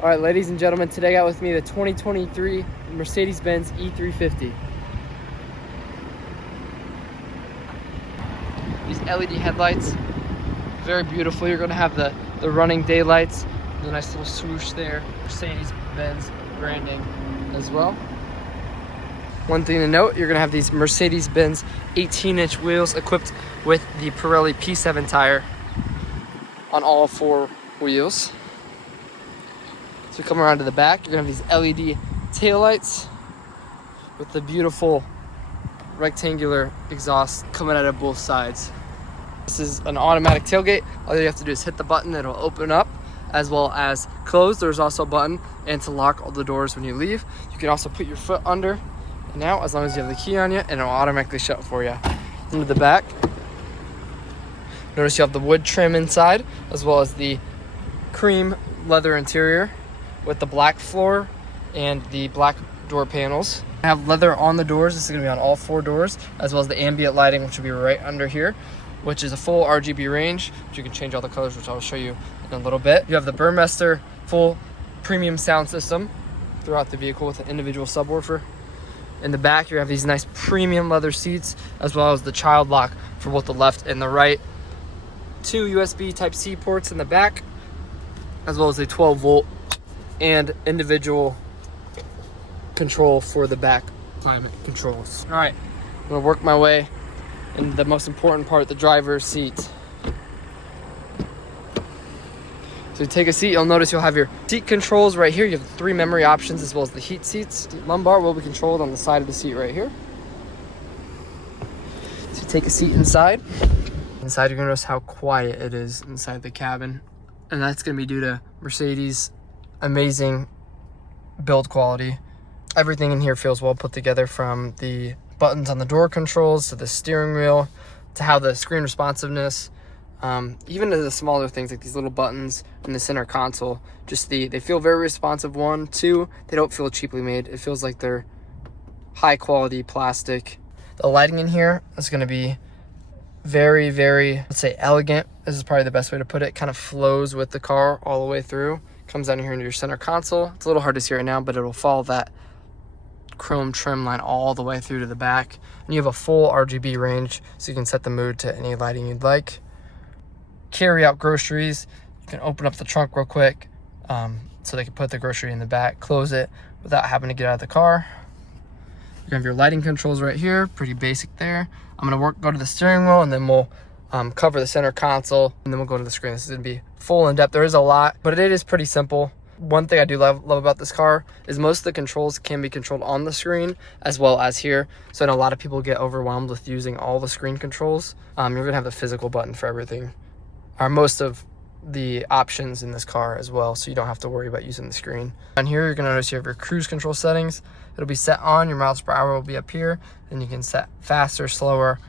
All right, ladies and gentlemen, today I got with me the 2023 Mercedes-Benz E350. These LED headlights, very beautiful. You're gonna have the running daylights, the nice little swoosh there, Mercedes-Benz branding as well. One thing to note, you're gonna have these Mercedes-Benz 18-inch wheels equipped with the Pirelli P7 tire on all four wheels. So come around to the back, you're gonna have these LED taillights with the beautiful rectangular exhaust coming out of both sides. This is an automatic tailgate. All you have to do is hit the button, it'll open up as well as close. There's also a button and to lock all the doors when you leave. You can also put your foot under and out as long as you have the key on you, and it'll automatically shut for you. Into the back, notice you have the wood trim inside as well as the cream leather interior with the black floor and the black door panels. I have leather on the doors. This is going to be on all four doors, as well as the ambient lighting, which will be right under here, which is a full RGB range, which you can change all the colors, which I'll show you in a little bit. You have the Burmester full premium sound system throughout the vehicle with an individual subwoofer. In the back, you have these nice premium leather seats, as well as the child lock for both the left and the right. 2 USB Type-C ports in the back, as well as a 12-volt and individual control for the back climate controls. All right, I'm gonna work my way in the most important part, the driver's seat. So you take a seat, you'll notice you'll have your seat controls right here. You have 3 memory options as well as the heat seats. The lumbar will be controlled on the side of the seat right here. So you take a seat inside. Inside, you're gonna notice how quiet it is inside the cabin. And that's gonna be due to Mercedes' amazing build quality. Everything in here feels well put together, from the buttons on the door controls to the steering wheel to how the screen responsiveness, even to the smaller things like these little buttons in the center console. Just they feel very responsive. 1, 2, they don't feel cheaply made. It feels like they're high quality plastic. The lighting in here is going to be very, very, let's say, elegant. This is probably the best way to put it. Kind of flows with the car all the way through. Comes down here into your center console. It's a little hard to see right now, but it'll follow that chrome trim line all the way through to the back. And you have a full RGB range, so you can set the mood to any lighting you'd like. Carry out groceries. You can open up the trunk real quick, so they can put the grocery in the back, close it without having to get out of the car. You have your lighting controls right here, pretty basic there. I'm gonna go to the steering wheel, and then we'll cover the center console, and then we'll go to the screen. This is gonna be full in depth. There is a lot, but it is pretty simple. One thing I do love about this car is most of the controls can be controlled on the screen as well as here. So I know a lot of people get overwhelmed with using all the screen controls. You're gonna have the physical button for everything, or most of the options in this car as well, so you don't have to worry about using the screen. On here, you're gonna notice you have your cruise control settings. It'll be set on, your miles per hour will be up here, and you can set faster, slower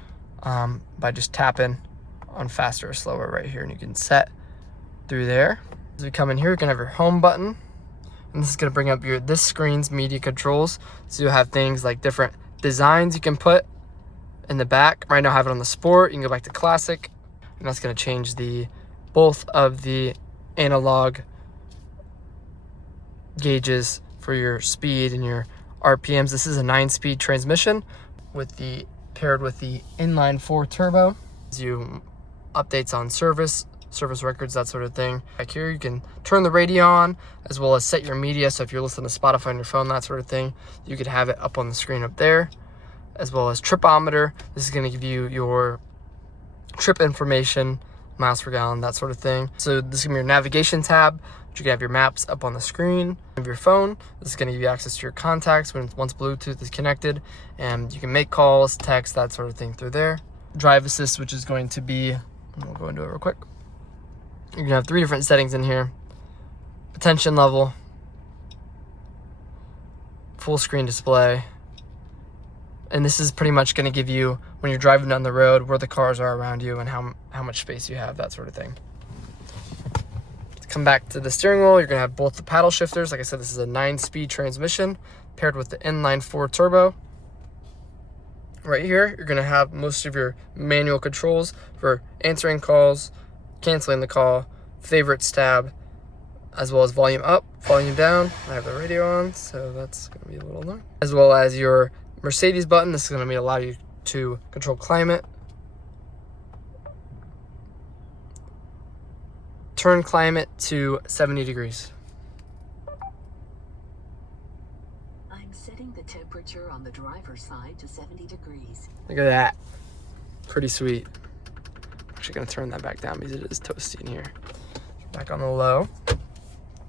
by just tapping on faster or slower right here, and you can set through there. As we come in here, you can have your home button, and this is going to bring up this screen's media controls. So you have things like different designs you can put in the back. Right now I have it on the sport. You can go back to classic, and that's going to change both of the analog gauges for your speed and your RPMs. This is a 9-speed transmission paired with the inline 4 turbo. Gives you updates on service records, that sort of thing. Back here, you can turn the radio on as well as set your media. So if you're listening to Spotify on your phone, that sort of thing, you could have it up on the screen up there, as well as tripometer. This is going to give you your trip information, miles per gallon, that sort of thing. So this is going to be your navigation tab, which you can have your maps up on the screen of your phone. This is going to give you access to your contacts once Bluetooth is connected, and you can make calls, text, that sort of thing through there. Drive assist, which is going to be, we'll go into it real quick. You're gonna have 3 different settings in here: attention level, full screen display, and this is pretty much gonna give you, when you're driving down the road, where the cars are around you and how much space you have, that sort of thing. Come back to the steering wheel, you're gonna have both the paddle shifters. Like I said, this is a 9-speed transmission paired with the inline 4 turbo. Right here, you're gonna have most of your manual controls for answering calls, canceling the call, favorites tab, as well as volume up, volume down. I have the radio on, so that's going to be a little annoying. As well as your Mercedes button. This is going to allow you to control climate. Turn climate to 70 degrees. I'm setting the temperature on the driver's side to 70 degrees. Look at that. Pretty sweet. I'm actually going to turn that back down because it is toasty in here. Back on the low.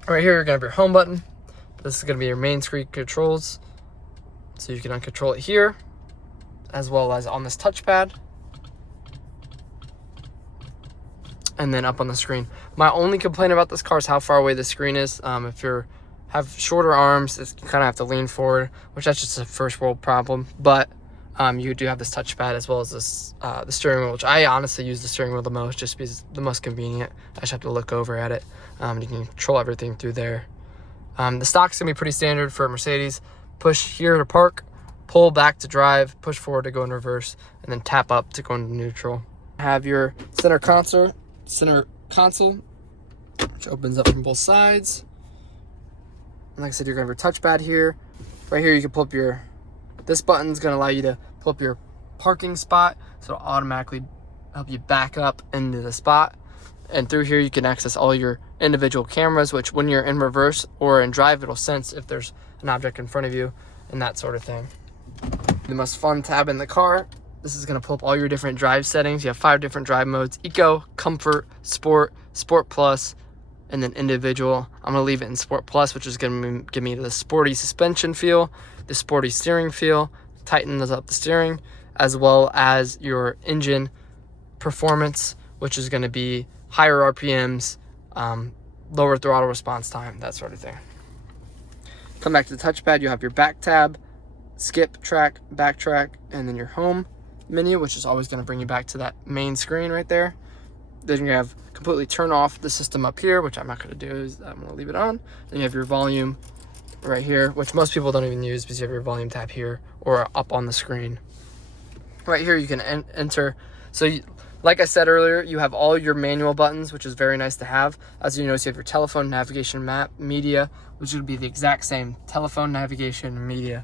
Right here, you're going to have your home button. This is going to be your main screen controls. So you can uncontrol it here, as well as on this touchpad. And then up on the screen. My only complaint about this car is how far away the screen is. If you have shorter arms, you kind of have to lean forward, which that's just a first world problem. But you do have this touchpad as well as this the steering wheel, which I honestly use the steering wheel the most, just because it's the most convenient. I just have to look over at it. You can control everything through there. The stock's gonna be pretty standard for a Mercedes. Push here to park, pull back to drive, push forward to go in reverse, and then tap up to go into neutral. Have your center console, which opens up from both sides. And like I said, you're gonna have your touchpad here. Right here, you can pull up your. This button's gonna allow you to pull up your parking spot, so it'll automatically help you back up into the spot. And through here, you can access all your individual cameras, which when you're in reverse or in drive, it'll sense if there's an object in front of you and that sort of thing. The most fun tab in the car. This is gonna pull up all your different drive settings. You have 5 different drive modes: Eco, Comfort, Sport, Sport Plus, and then Individual. I'm gonna leave it in Sport Plus, which is gonna give me the sporty suspension feel, the sporty steering feel, tightens up the steering, as well as your engine performance, which is gonna be higher RPMs, lower throttle response time, that sort of thing. Come back to the touchpad, you have your back tab, skip, track, backtrack, and then your home menu, which is always going to bring you back to that main screen right there. Then you have completely turn off the system up here, which I'm not going to do, is I'm going to leave it on. Then you have your volume right here, which most people don't even use because you have your volume tab here or up on the screen. Right here you can enter. So like I said earlier, you have all your manual buttons, which is very nice to have. As you notice, you have your telephone, navigation, map, media, which would be the exact same: telephone, navigation, media,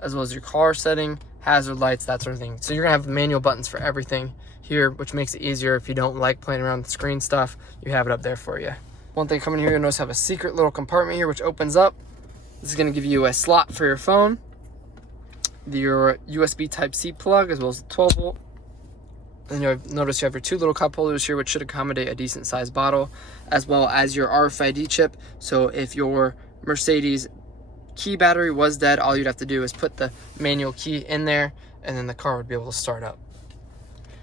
as well as your car setting, hazard lights, that sort of thing. So you're gonna have manual buttons for everything here, which makes it easier. If you don't like playing around with the screen stuff, you have it up there for you. One thing coming here, you'll notice I have a secret little compartment here, which opens up. This is gonna give you a slot for your phone, your USB Type-C plug, as well as the 12 volt. Then you'll notice you have your 2 little cup holders here, which should accommodate a decent sized bottle, as well as your RFID chip. So if your Mercedes key battery was dead, all you'd have to do is put the manual key in there, and then the car would be able to start up.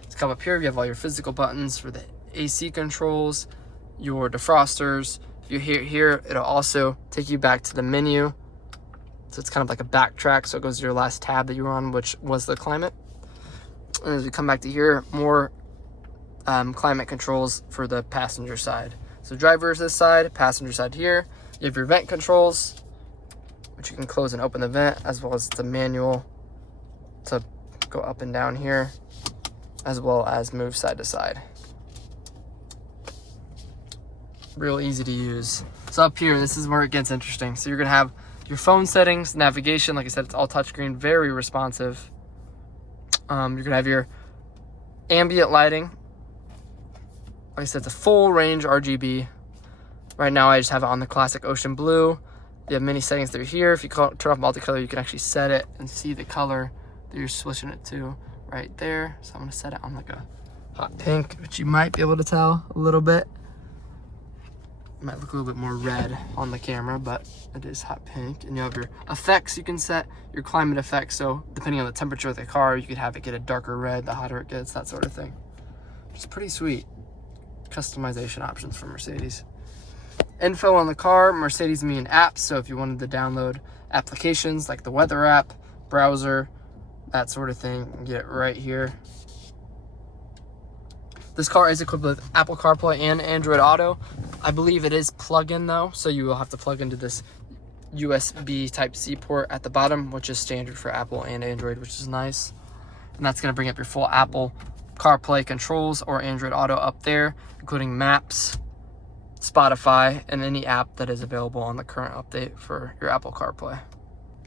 Let's come up here. You have all your physical buttons for the AC controls, your defrosters. If you hit here, it'll also take you back to the menu. So it's kind of like a backtrack. So it goes to your last tab that you were on, which was the climate. And as we come back to here, more climate controls for the passenger side. So driver is this side, passenger side here. You have your vent controls, which you can close and open the vent, as well as the manual to go up and down here, as well as move side to side. Real easy to use. So up here, this is where it gets interesting. So you're gonna have your phone settings, navigation. Like I said, it's all touchscreen, very responsive. You're gonna have your ambient lighting. Like I said, it's a full range RGB. Right now, I just have it on the classic ocean blue. You have many settings through here. If you turn off multicolor, you can actually set it and see the color that you're switching it to right there. So I'm gonna set it on like a hot pink, which you might be able to tell a little bit. It might look a little bit more red on the camera, but it is hot pink. And you have your effects you can set, your climate effects. So depending on the temperature of the car, you could have it get a darker red the hotter it gets, that sort of thing. It's pretty sweet customization options for Mercedes. Info on the car, Mercedes Me and apps. So if you wanted to download applications like the weather app, browser, that sort of thing, you can get it right here. This car is equipped with Apple CarPlay and Android Auto. I believe it is plug-in though, so you will have to plug into this USB Type-C port at the bottom, which is standard for Apple and Android, which is nice. And that's gonna bring up your full Apple CarPlay controls or Android Auto up there, including maps, Spotify, and any app that is available on the current update for your Apple CarPlay.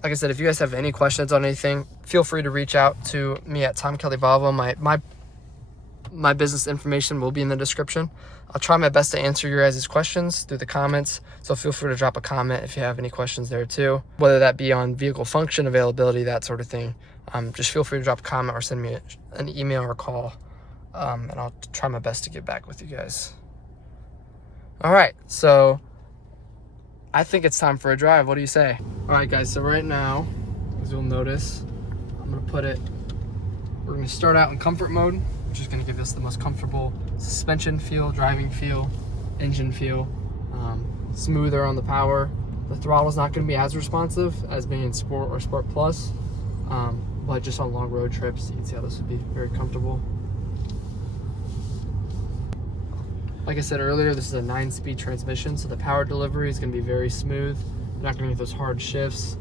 Like I said, if you guys have any questions on anything, feel free to reach out to me at Tom Kelley Volvo. My business information will be in the description. I'll try my best to answer your guys' questions through the comments, so feel free to drop a comment if you have any questions there too, whether that be on vehicle function, availability, that sort of thing. Just feel free to drop a comment or send me an email or call, and I'll try my best to get back with you guys. All right, so I think it's time for a drive. What do you say? All right, guys, so right now, as you'll notice, we're gonna start out in comfort mode, which is gonna give us the most comfortable suspension feel, driving feel, engine feel, smoother on the power. The throttle's not gonna be as responsive as being in Sport or Sport Plus, but just on long road trips, you can see how this would be very comfortable. Like I said earlier, this is a 9-speed transmission, so the power delivery is going to be very smooth. You're not going to get those hard shifts.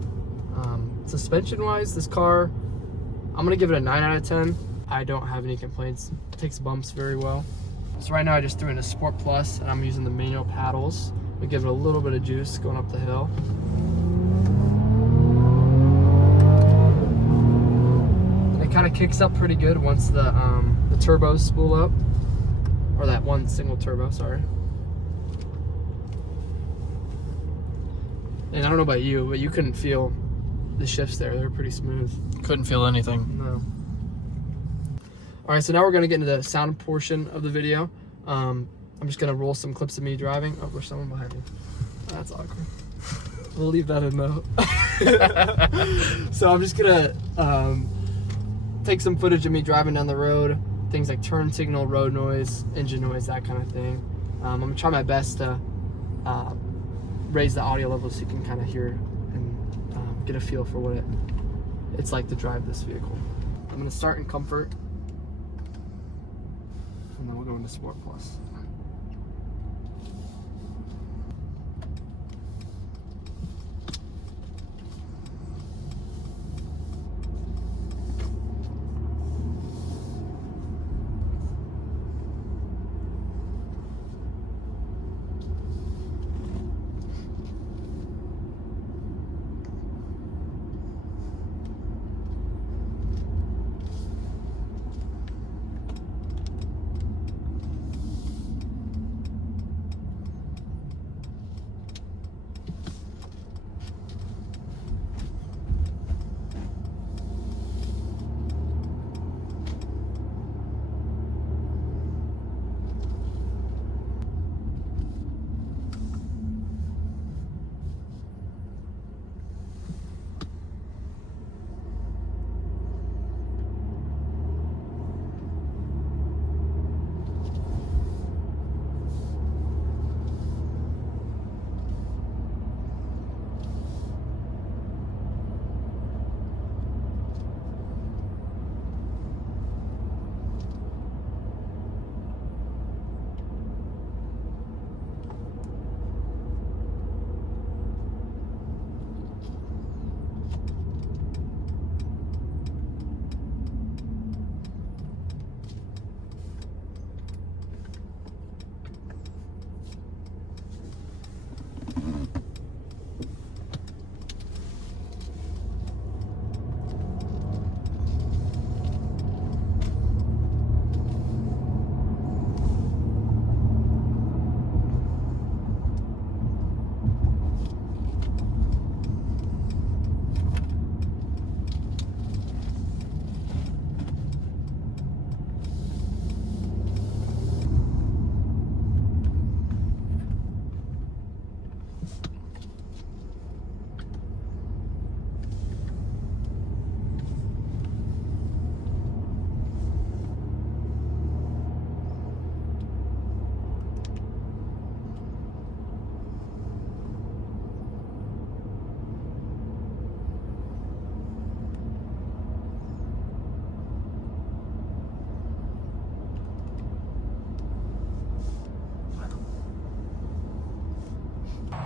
Suspension-wise, this car, I'm going to give it a 9 out of 10. I don't have any complaints. It takes bumps very well. So right now I just threw in a Sport Plus, and I'm using the manual paddles. We give it a little bit of juice going up the hill. And it kind of kicks up pretty good once the turbos spool up. Or that one single turbo, sorry. And I don't know about you, but you couldn't feel the shifts there. They were pretty smooth. Couldn't feel anything. No. All right, so now we're gonna get into the sound portion of the video. I'm just gonna roll some clips of me driving. Oh, there's someone behind me. That's awkward. We'll leave that in though. So I'm just gonna take some footage of me driving down the road. Things like turn signal, road noise, engine noise, that kind of thing. I'm gonna try my best to raise the audio level so you can kind of hear and get a feel for what it's like to drive this vehicle. I'm gonna start in comfort, and then we'll go into Sport Plus.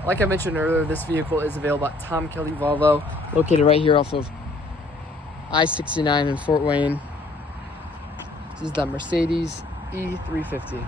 Like I mentioned earlier, this vehicle is available at Tom Kelley Volvo, located right here off of I-69 in Fort Wayne. This is the Mercedes E350.